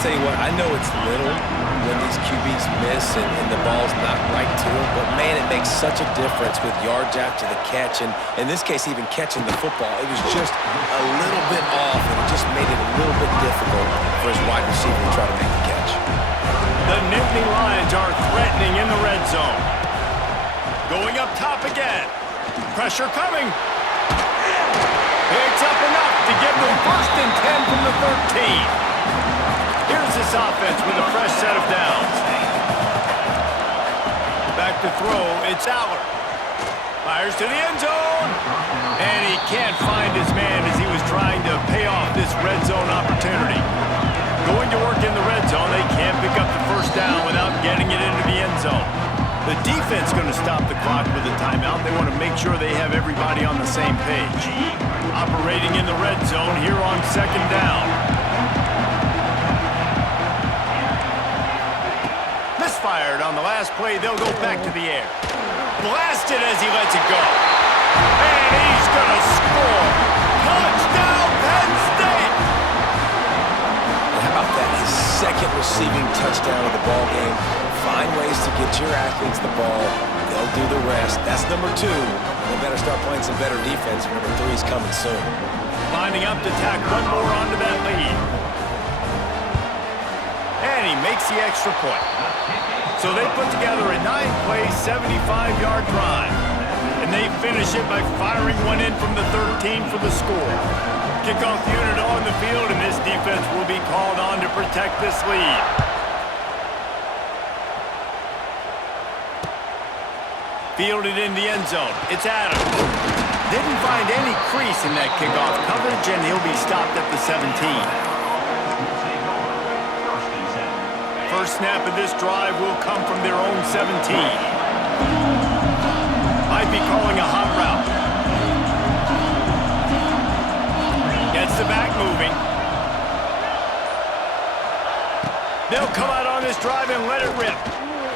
tell you what, I know it's little when these QBs miss and the ball's not right to them, but man, it makes such a difference with yards after the catch, and in this case, even catching the football. It was just a little bit off, and it just made it a little bit difficult for his wide receiver to try to make the catch. The Nittany Lions are threatening in the red zone. Going up top again. Pressure coming. It's up enough to give them 1st and 10 from the 13. Here's this offense with a fresh set of downs. Back to throw, it's Allard. Fires to the end zone. And he can't find his man as he was trying to pay off this red zone opportunity. Going to work in the red zone, they can't pick up the 1st down without getting it into the end zone. The defense going to stop the clock with a timeout. They want to make sure they have everybody on the same page. Operating in the red zone here on 2nd down. Misfired on the last play. They'll go back to the air. Blasted as he lets it go. And he's going to score. Touchdown, Penn State! And how about that? His 2nd receiving touchdown of the ball game. Find ways to get your athletes the ball. They'll do the rest. That's number 2. They better start playing some better defense. Number 3 is coming soon. Lining up to tack one more onto that lead. And he makes the extra point. So they put together a 9-play, 75-yard drive. And they finish it by firing one in from the 13 for the score. Kickoff unit on the field, and this defense will be called on to protect this lead. Fielded in the end zone. It's Adams. Didn't find any crease in that kickoff coverage, and he'll be stopped at the 17. First snap of this drive will come from their own 17. Might be calling a hot route. Gets the back moving. They'll come out on this drive and let it rip.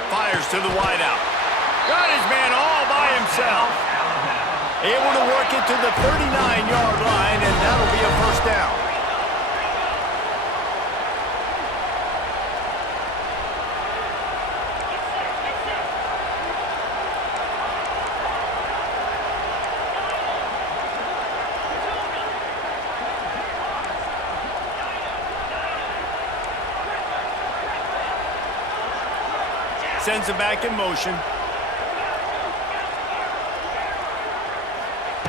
Fires to the wideout. Got his man all by himself. Able to work it to the 39-yard line, and that'll be a 1st down. Sends it back in motion.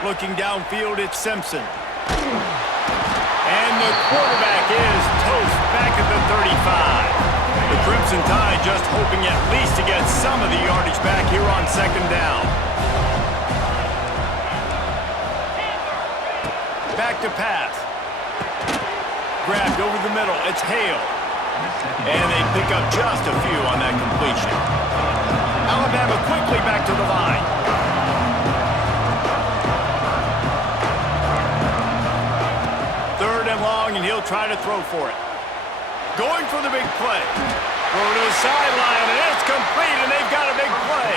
Looking downfield, it's Simpson. And the quarterback is toast back at the 35. The Crimson Tide just hoping at least to get some of the yardage back here on 2nd down. Back to pass. Grabbed over the middle, it's Hale. And they pick up just a few on that completion. Alabama quickly back to the line. Long, and he'll try to throw for it. Going for the big play. Throw to the sideline, and it's complete, and they've got a big play.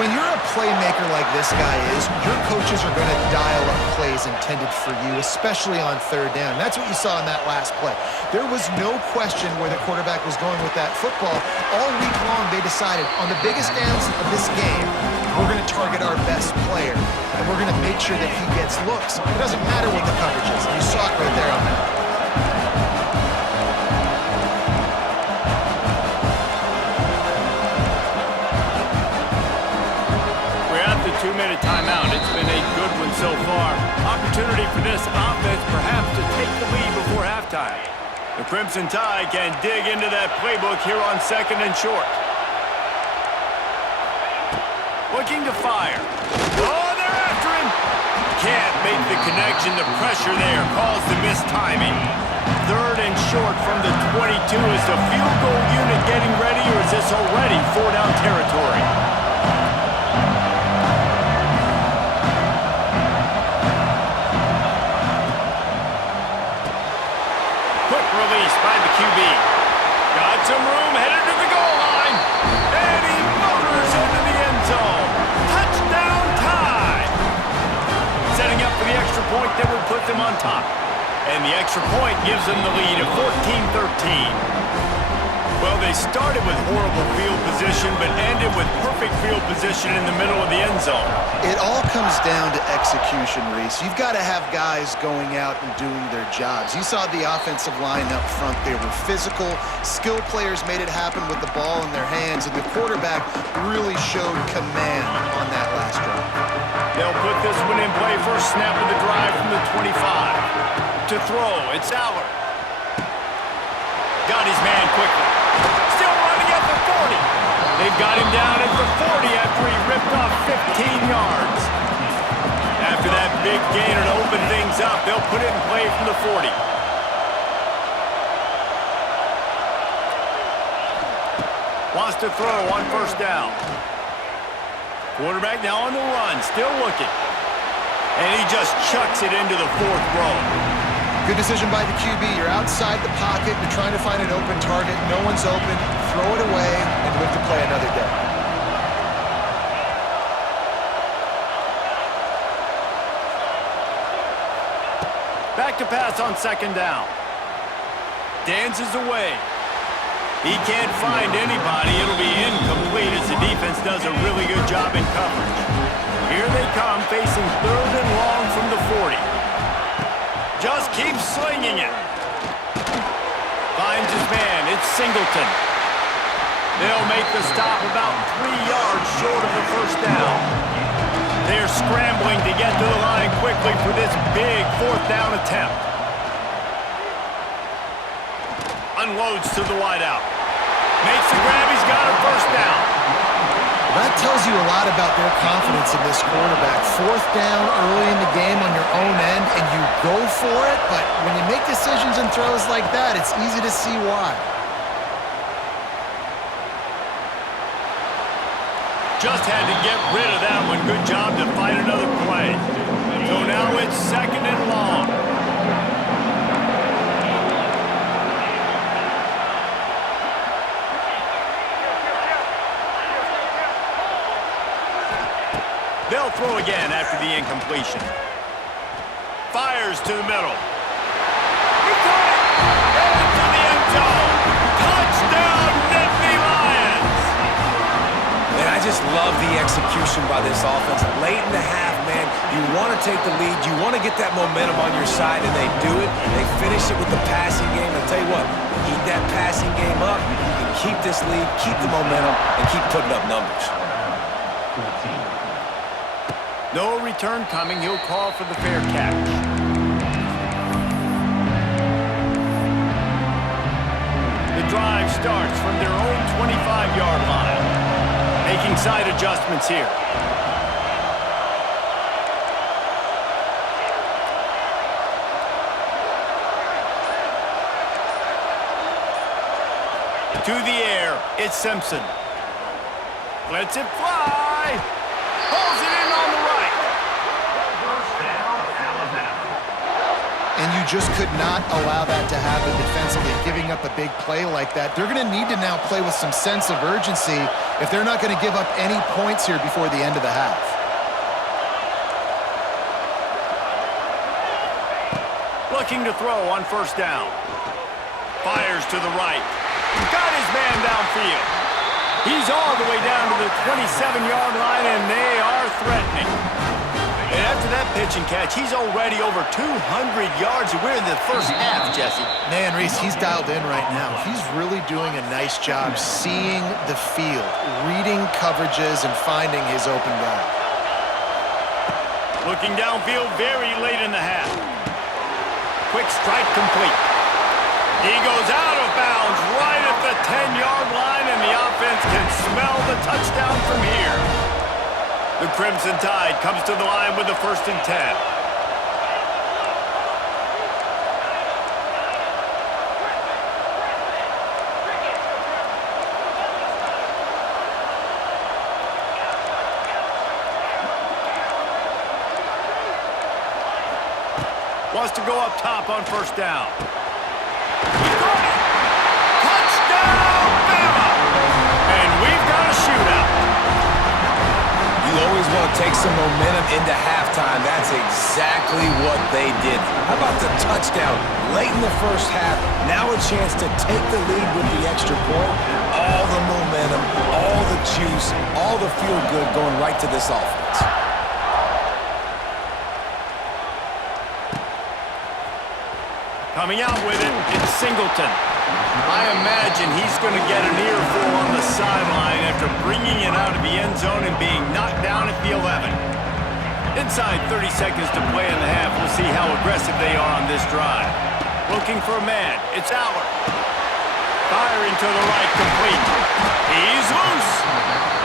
When you're a playmaker like this guy is, your coaches are going to dial up plays intended for you, especially on 3rd down. That's what you saw in that last play. There was no question where the quarterback was going with that football. All week long, they decided on the biggest downs of this game, we're going to target our best player, and we're going to make sure that he gets looks. It doesn't matter what the coverage is. You saw it right there on that. We're at the 2-minute timeout. It's been a good one so far. Opportunity for this offense perhaps to take the lead before halftime. The Crimson Tide can dig into that playbook here on 2nd and short. Looking to fire. Oh, they're after him. Can't make the connection. The pressure there caused the missed timing. 3rd and short from the 22. Is the field goal unit getting ready, or is this already 4-down territory? Quick release by the QB. Got some room, headed to the goal line. And he motors into the end zone. Touchdown Tide! Setting up for the extra point that would put them on top. And the extra point gives them the lead of 14-13. Well, they started with horrible field position, but ended with perfect field position in the middle of the end zone. It all comes down to execution, Reese. You've got to have guys going out and doing their jobs. You saw the offensive line up front. They were physical. Skill players made it happen with the ball in their hands, and the quarterback really showed command on that last drive. They'll put this one in play. First snap of the drive from the 25. To throw, it's Aller. Got his man quickly. Still running at the 40. They've got him down at the 40 after he ripped off 15 yards. After that big gain to open things up, they'll put it in play from the 40. Wants to throw on first down. Quarterback now on the run, still looking. And he just chucks it into the fourth row. Good decision by the QB. You're outside the pocket. You're trying to find an open target. No one's open. Throw it away and live to play another day. Back to pass on second down. Dances away. He can't find anybody. It'll be incomplete as the defense does a really good job in coverage. Here they come, facing third and long from the 40. Just keeps slinging it. Finds his man. It's Singleton. They'll make the stop about 3 yards short of the first down. They're scrambling to get to the line quickly for this big fourth down attempt. Unloads to the wideout. Makes the grab. He's got a first down. That tells you a lot about their confidence in this quarterback. Fourth down early in the game on your own end, and you go for it, but when you make decisions and throws like that, it's easy to see why. Just had to get rid of that one. Good job to find another play. So now it's second and long. They'll throw again after the incompletion. Fires to the middle. He caught it! Into the end zone. Touchdown, Nittany Lions! And I just love the execution by this offense. Late in the half, man, you want to take the lead. You want to get that momentum on your side, and they do it. They finish it with the passing game. I'll tell you what, keep that passing game up. You can keep this lead, keep the momentum, and keep putting up numbers. No return coming. He'll call for the fair catch. The drive starts from their own 25-yard line. Making side adjustments here. To the air. It's Simpson. Lets it fly. Pulls it in on the right. And you just could not allow that to happen defensively, giving up a big play like that. They're going to need to now play with some sense of urgency if they're not going to give up any points here before the end of the half. Looking to throw on first down. Fires to the right. Got his man downfield. He's all the way down to the 27-yard line, and they are threatening. And after that pitch and catch, he's already over 200 yards. We're in the first half, Jesse. Man, Reese, he's dialed in right now. He's really doing a nice job seeing the field, reading coverages, and finding his open guy. Looking downfield very late in the half. Quick strike complete. He goes out of bounds right at the 10-yard line, and the offense can smell the touchdown from here. The Crimson Tide comes to the line with the 1st and 10. Wants to go up top on first down. He caught it! Touchdown, Bama! And we've got a shootout. You always want to Take some momentum into halftime. That's exactly what they did. How about the touchdown late in the first half? Now a chance to take the lead with the extra point. All the momentum, all the juice, all the feel-good going right to this offense. Coming out with it, it's Singleton. I imagine he's going to get an earful on the sideline after bringing it out of the end zone and being knocked down at the 11. Inside 30 seconds to play in the half, we'll see how aggressive they are on this drive. Looking for a man, it's Aller. Firing to the right, complete. He's loose.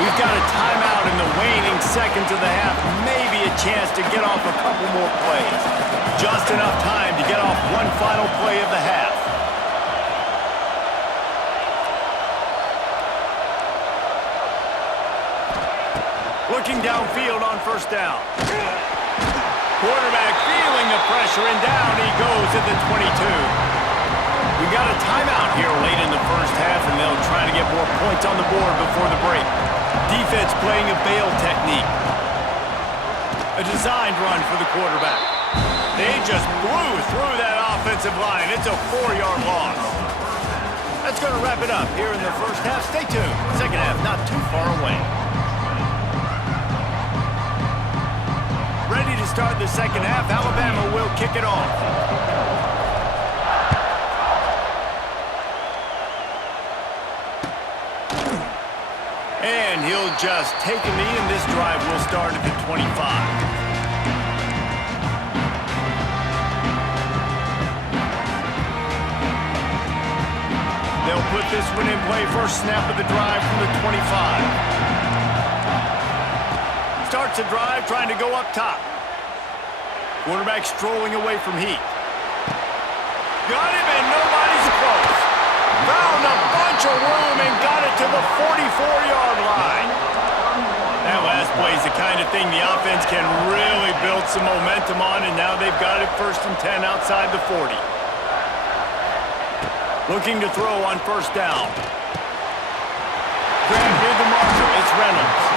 We've got a timeout in the waning seconds of the half. Maybe a chance to get off a couple more plays. Just enough time to get off one final play of the half. Looking downfield on first down. Quarterback feeling the pressure, and down he goes at the 22. We've got a timeout here late in the first half, and they'll try to get more points on the board before the break. Defense playing a bail technique. A designed run for the quarterback. They just blew through that offensive line. It's a 4-yard loss. That's going to wrap it up here in the first half. Stay tuned. Second half not too far away. Ready to start the second half. Alabama will kick it off. And he'll just take a knee, and this drive will start at the 25. They'll put this one in play. First snap of the drive from the 25. Starts the drive trying to go up top. Quarterback strolling away from Heat. Got him, and nobody's close. Found a bunch of room and got it to the 44-yard line. That last play is the kind of thing the offense can really build some momentum on, and now they've got it 1st and 10 outside the 40. Looking to throw on first down. Grab near the marker. It's Reynolds.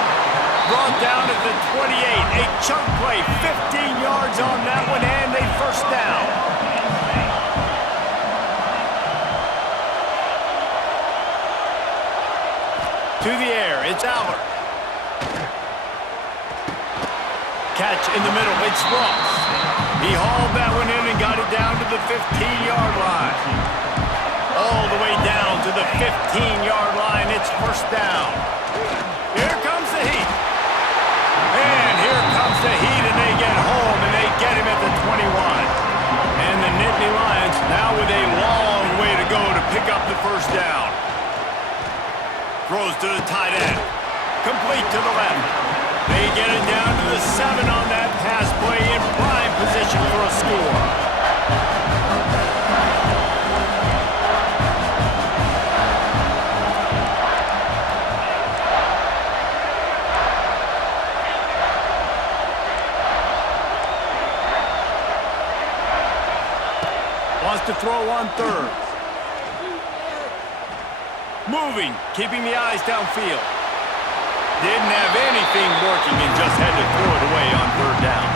Brought down at the 28. A chunk play. 15 yards on that one, and a first down. To the air. It's Aller. Catch in the middle. It's Ross. He hauled that one in and got it down to the 15-yard line. All the way down to the 15-yard line. It's first down. Here comes the Heat. And here comes the Heat, and they get home, and they get him at the 21. And the Nittany Lions now with a long way to go to pick up the first down. Throws to the tight end. Complete to the left. They get it down to the 7 on that pass play, in prime position for a score. Wants to throw on third. Moving, keeping the eyes downfield. Didn't have anything working and just had to throw it away on third down.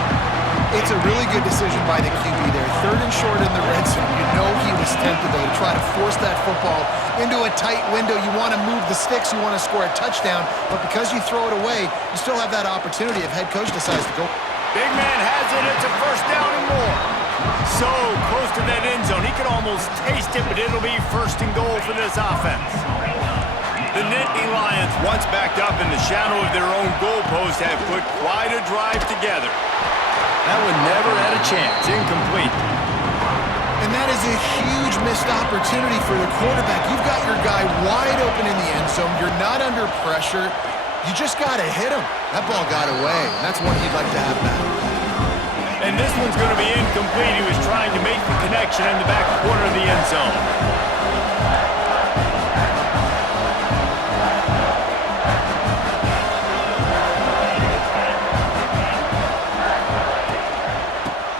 It's a really good decision by the QB there. 3rd and short in the red zone. You know he was tempted, though, to try to force that football into a tight window. You want to move the sticks. You want to score a touchdown. But because you throw it away, you still have that opportunity if head coach decides to go. Big man has it. It's a first down and more. So close to that end zone. He could almost taste it, but it'll be 1st and goal for this offense. The Nittany Lions, once backed up in the shadow of their own goalpost, have put quite a drive together. That one never had a chance. Incomplete. And that is a huge missed opportunity for the quarterback. You've got your guy wide open in the end zone. You're not under pressure. You just got to hit him. That ball got away, and that's one he'd like to have back. And this one's going to be incomplete. He was trying to make the connection in the back corner of the end zone.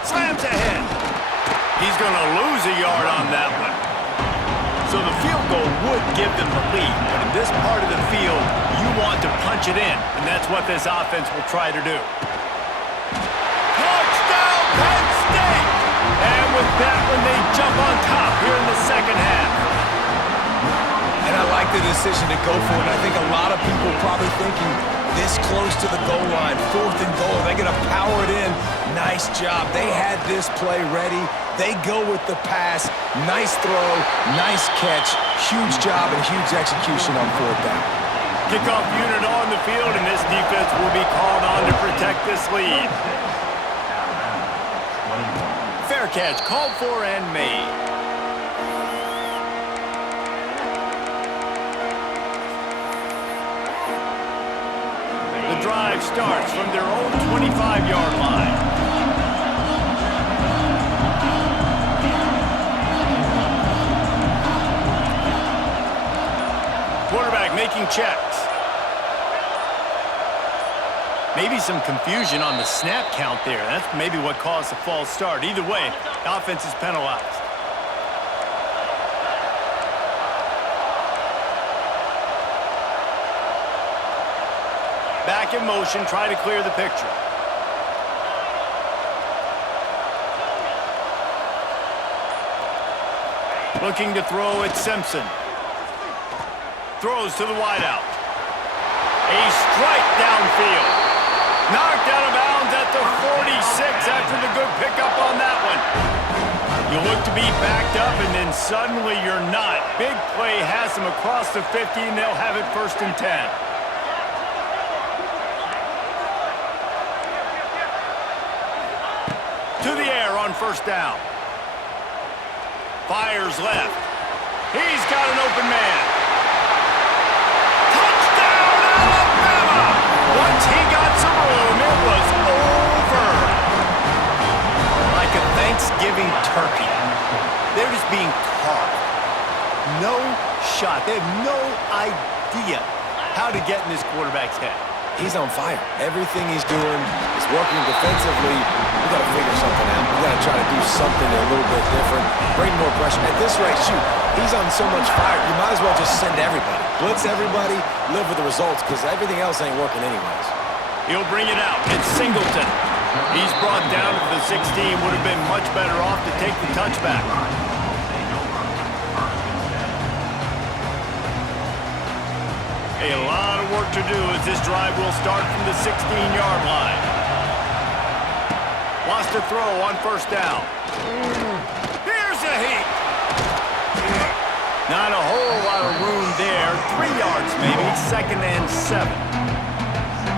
Slams ahead. He's going to lose a yard on that one. So the field goal would give them the lead, but in this part of the field, you want to punch it in, and that's what this offense will try to do. Touchdown, Penn State! And with that one, they jump on top here in the second half. And I like the decision to go for it. I think a lot of people probably thinking this close to the goal line, 4th and goal, they're going to power it in. Nice job. They had this play ready. They go with the pass. Nice throw, nice catch. Huge job and huge execution on 4th down. Kickoff unit on the field, and this defense will be called on to protect this lead. Fair catch, called for and made. The drive starts from their own 25-yard line. Quarterback making checks. Maybe some confusion on the snap count there. That's maybe what caused the false start. Either way, offense is penalized. Back in motion, try to clear the picture. Looking to throw at Simpson. Throws to the wideout. A strike downfield. Knocked out of bounds at the 46 after the good pickup on that one. You look to be backed up, and then suddenly you're not. Big play has them across the 50, and they'll have it 1st and 10. To the air on 1st down. Fires left. He's got an open man. Touchdown, Alabama! Once he got some room, it was over. Like a Thanksgiving turkey. They're just being carved. No shot. They have no idea how to get in this quarterback's head. He's on fire. Everything he's doing is working defensively. We got to figure something out. We got to try to do something a little bit different. Bring more pressure. At this rate, shoot, he's on so much fire. You might as well just send everybody. Blitz everybody, live with the results, because everything else ain't working anyways. He'll bring it out. It's Singleton. He's brought down to the 16. Would have been much better off to take the touchback. A lot of work to do as this drive will start from the 16-yard line. Wants to throw on 1st down. Here's a heat. Not a whole lot of room there. 3 yards maybe, 2nd and 7.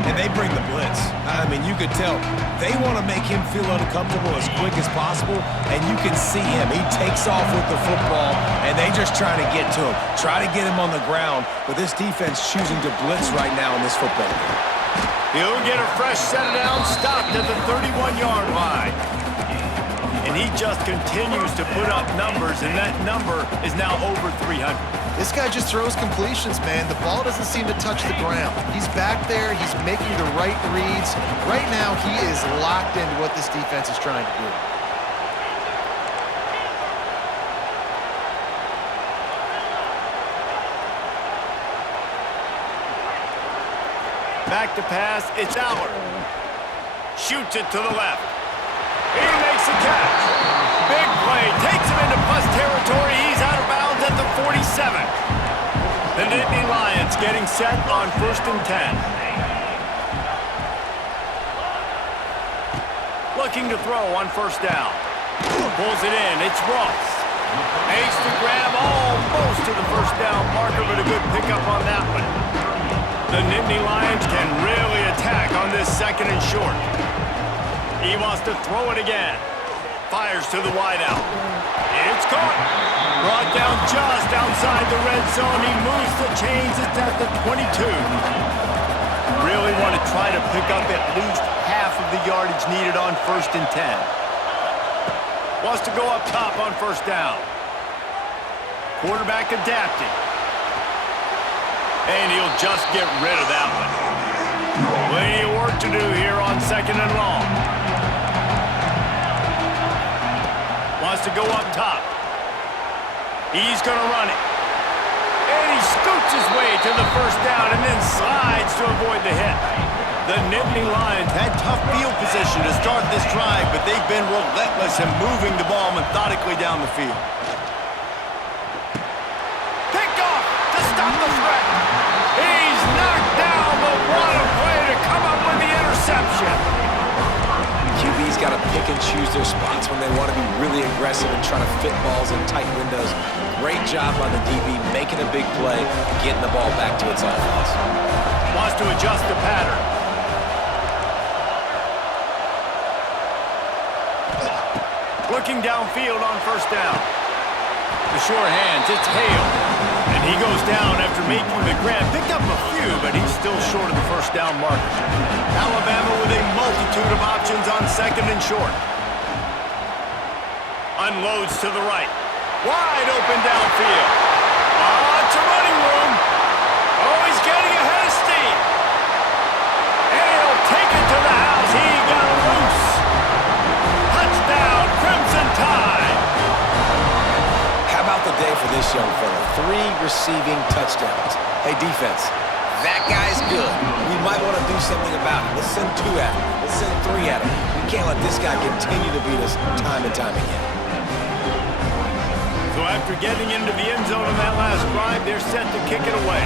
And they bring the blitz. I mean, you could tell they want to make him feel uncomfortable as quick as possible, and you can see him. He takes off with the football, and they just try to get to him, try to get him on the ground, but this defense choosing to blitz right now in this football game. He'll get a fresh set down, stopped at the 31-yard line. And he just continues to put up numbers, and that number is now over 300. This guy just throws completions, man. The ball doesn't seem to touch the ground. He's back there. He's making the right reads. Right now, he is locked into what this defense is trying to do. Back to pass, it's Allard. Shoots it to the left. He makes a catch. Big play, takes him into plus territory. He's out of bounds at the 47. The Nittany Lions getting set on 1st and 10. Looking to throw on 1st down. Pulls it in, it's Ross. Makes the grab almost to the 1st down marker, but a good pickup on that one. The Nittany Lions can really attack on this 2nd and short. He wants to throw it again. Fires to the wideout. It's caught. Brought down just outside the red zone. He moves the chains. It's at the 22. Really want to try to pick up at least half of the yardage needed on 1st and 10. Wants to go up top on 1st down. Quarterback adapting. And he'll just get rid of that one. Plenty of work to do here on 2nd and long. Wants to go up top. He's going to run it. And he scoots his way to the first down and then slides to avoid the hit. The Nittany Lions had tough field position to start this drive, but they've been relentless in moving the ball methodically down the field. Picked off to stop the threat. He's knocked down, but what a play to come up with the interception. QB's got to pick and choose their spots when they want to be really aggressive and try to fit balls in tight windows. Great job by the DB making a big play, getting the ball back to its offense. Wants to adjust the pattern. Looking downfield on first down. The short hands, it's Hale. And he goes down after making the grab. Picked up a few, but he's still short of the first down marker. Alabama with a multitude of options on second and short. Unloads to the right. Wide open downfield. Lots of running room. Oh, he's getting ahead of steam. And he'll take it to the house. He got loose. Touchdown, Crimson Tide. How about the day for this young fella? 3 receiving touchdowns. Hey, defense, that guy's good. We might want to do something about it. Let's send 2 at him. Let's send 3 at him. We can't let this guy continue to beat us time and time again. So after getting into the end zone on that last drive, they're set to kick it away.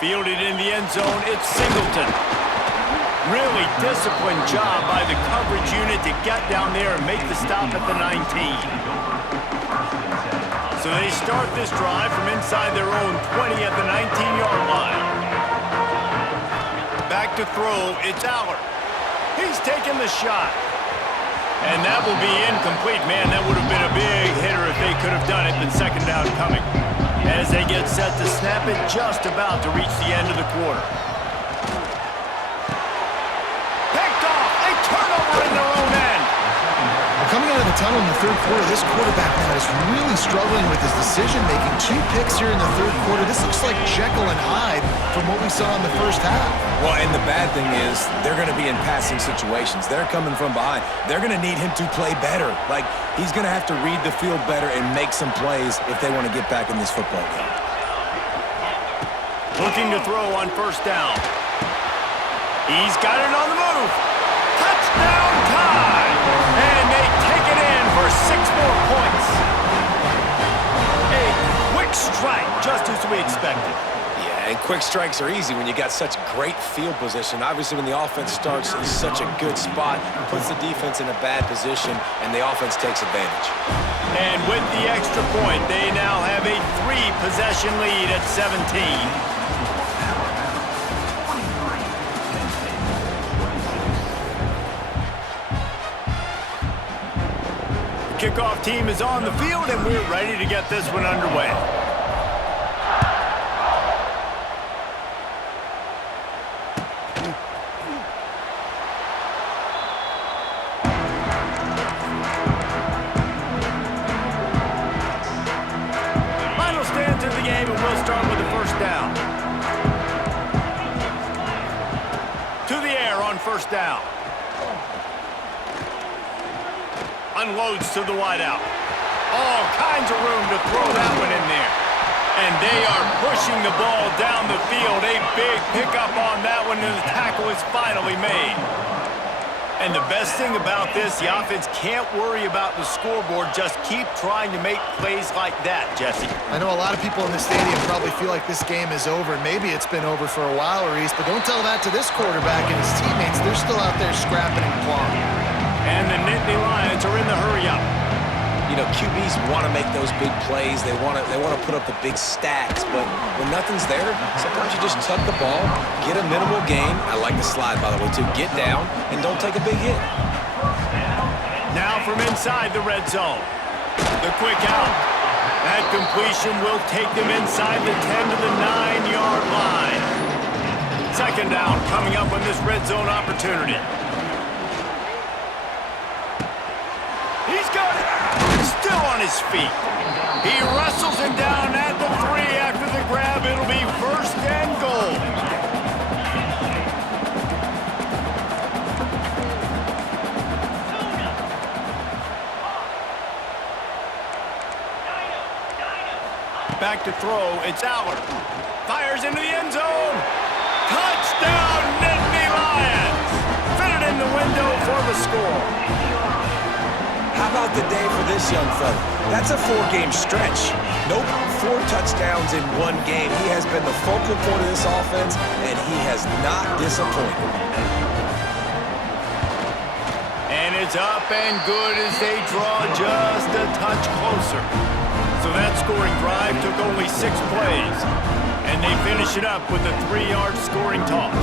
Fielded in the end zone, it's Singleton. Really disciplined job by the coverage unit to get down there and make the stop at the 19. So they start this drive from inside their own 20 at the 19-yard line. Back to throw, it's Aller. He's taking the shot. And that will be incomplete. Man, that would have been a big hitter if they could have done it, but second down coming. As they get set to snap it, just about to reach the end of the quarter. Picked off, a turnover in their own end. Coming out of the tunnel in the third quarter, this quarterback now is really struggling with his decision-making. 2 picks here in the third quarter. This looks like Jekyll and Hyde from what we saw in the first half. Well, and the bad thing is they're going to be in passing situations. They're coming from behind. They're going to need him to play better. Like, he's going to have to read the field better and make some plays if they want to get back in this football game. Looking to throw on first down. He's got it on the move. Touchdown time! And they take it in for 6 more points. A quick strike, just as we expected. Yeah, and quick strikes are easy when you got such great field position. Obviously, when the offense starts in such a good spot, it puts the defense in a bad position, and the offense takes advantage. And with the extra point, they now have a 3-possession lead at 17. Kickoff team is on the field, and we're ready to get this one underway. Final stands of the game, and we'll start with the first down. To the air on first down. Unloads to the wideout. All kinds of room to throw that one in there. And they are pushing the ball down the field. A big pickup on that one, and the tackle is finally made. And the best thing about this, the offense can't worry about the scoreboard. Just keep trying to make plays like that, Jesse. I know a lot of people in the stadium probably feel like this game is over. Maybe it's been over for a while, Reese, but don't tell that to this quarterback and his teammates. They're still out there scrapping and clawing. And the Nittany Lions are in the hurry-up. You know, QBs want to make those big plays. They want to put up the big stacks. But when nothing's there, sometimes you just tuck the ball, get a minimal gain. I like the slide, by the way, too. Get down and don't take a big hit. Now from inside the red zone. The quick out. That completion will take them inside the 10 to the 9-yard line. Second down coming up on this red zone opportunity. He's got it. Still on his feet. He wrestles him down at the 3 after the grab. It'll be first and goal. back to throw. It's Aller. Fires into the end zone. Touchdown, Nittany Lions. Fitted in the window for the score. How about the day for this young fella? That's a 4-game stretch. Nope, 4 touchdowns in 1 game. He has been the focal point of this offense, and he has not disappointed. And it's up and good as they draw just a touch closer. So that scoring drive took only 6 plays. And they finish it up with a 3-yard scoring toss.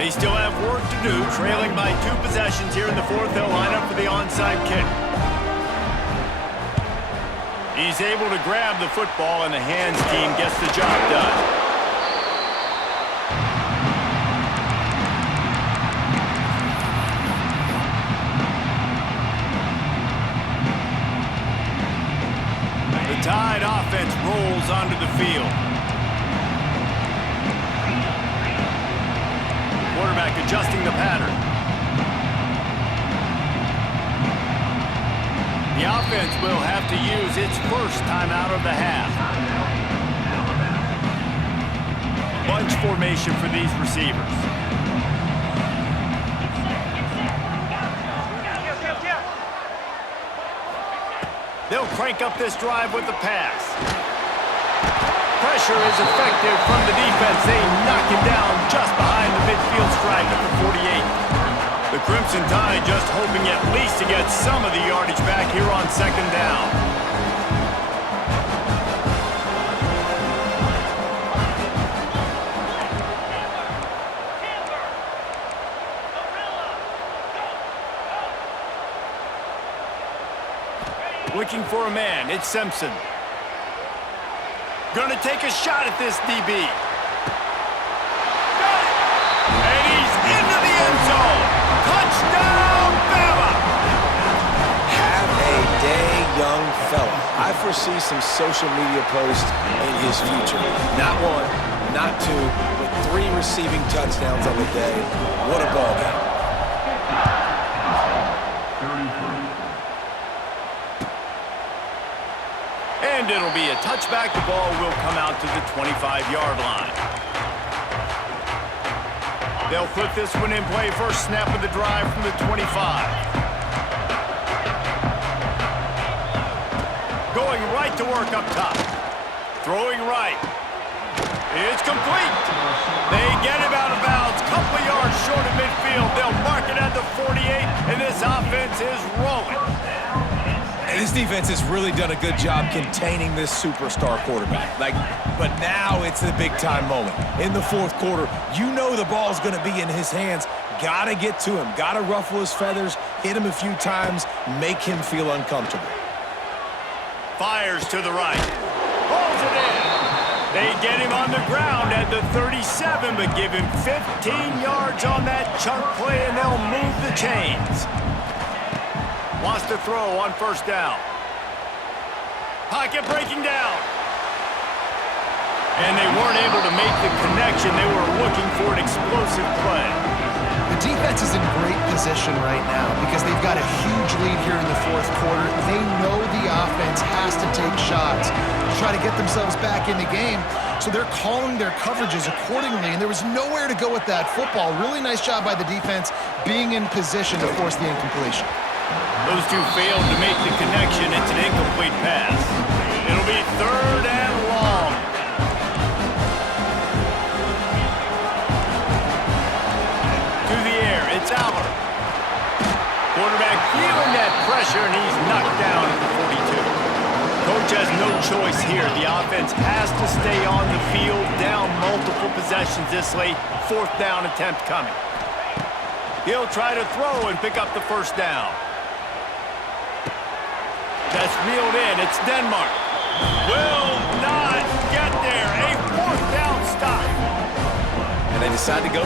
They still have work to do, trailing by 2 possessions here in the 4th. They'll line up for the onside kick. He's able to grab the football, and the hands team gets the job done. The Tide offense rolls onto the field. Quarterback adjusting the pattern. The offense will have to use its first timeout of the half. Bunch formation for these receivers. They'll crank up this drive with the pass. Pressure is effective from the defense. They knock him down just behind the midfield stripe at the 48. The Crimson Tide just hoping at least to get some of the yardage back here on 2nd down. Looking for a man, it's Simpson. Gonna take a shot at this DB. Got it! And he's into the end zone! Touchdown, Bama! Have a day, young fella. I foresee some social media posts in his future. Not 1, not 2, but 3 receiving touchdowns on the day. What a ball game. And it'll be a touchback. The ball will come out to the 25-yard line. They'll put this one in play. First snap of the drive from the 25. Going right to work up top. Throwing right. It's complete. They get him out of bounds. Couple of yards short of midfield. They'll mark it at the 48, and this offense is rolling. And this defense has really done a good job containing this superstar quarterback. But now it's the big-time moment. In the 4th quarter, you know the ball's going to be in his hands. Got to get to him. Got to ruffle his feathers, hit him a few times, make him feel uncomfortable. Fires to the right. Pulls it in. They get him on the ground at the 37, but give him 15 yards on that chunk play, and they'll move the chains. Wants to throw on 1st down. Pocket breaking down. And they weren't able to make the connection. They were looking for an explosive play. The defense is in great position right now because they've got a huge lead here in the 4th quarter. They know the offense has to take shots to try to get themselves back in the game. So they're calling their coverages accordingly, and there was nowhere to go with that football. Really nice job by the defense being in position to force the incompletion. Those two failed to make the connection. It's an incomplete pass. It'll be 3rd and long. To the air, it's Aller. Quarterback feeling that pressure, and he's knocked down at the 42. Coach has no choice here. The offense has to stay on the field, down multiple possessions this late. 4th down attempt coming. He'll try to throw and pick up the 1st down. That's reeled in. It's Denmark. Will not get there. A 4th down stop. And they decide to go.